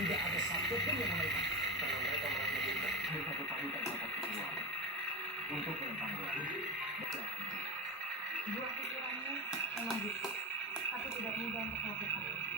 tidak ada satupun yang menaikkan. Karena mereka merasa kita. Mereka berpamitan dapat keluar untuk menentang Tuhan. Buah pikirannya memang gitu, tapi tidak mudah untuk melakukan.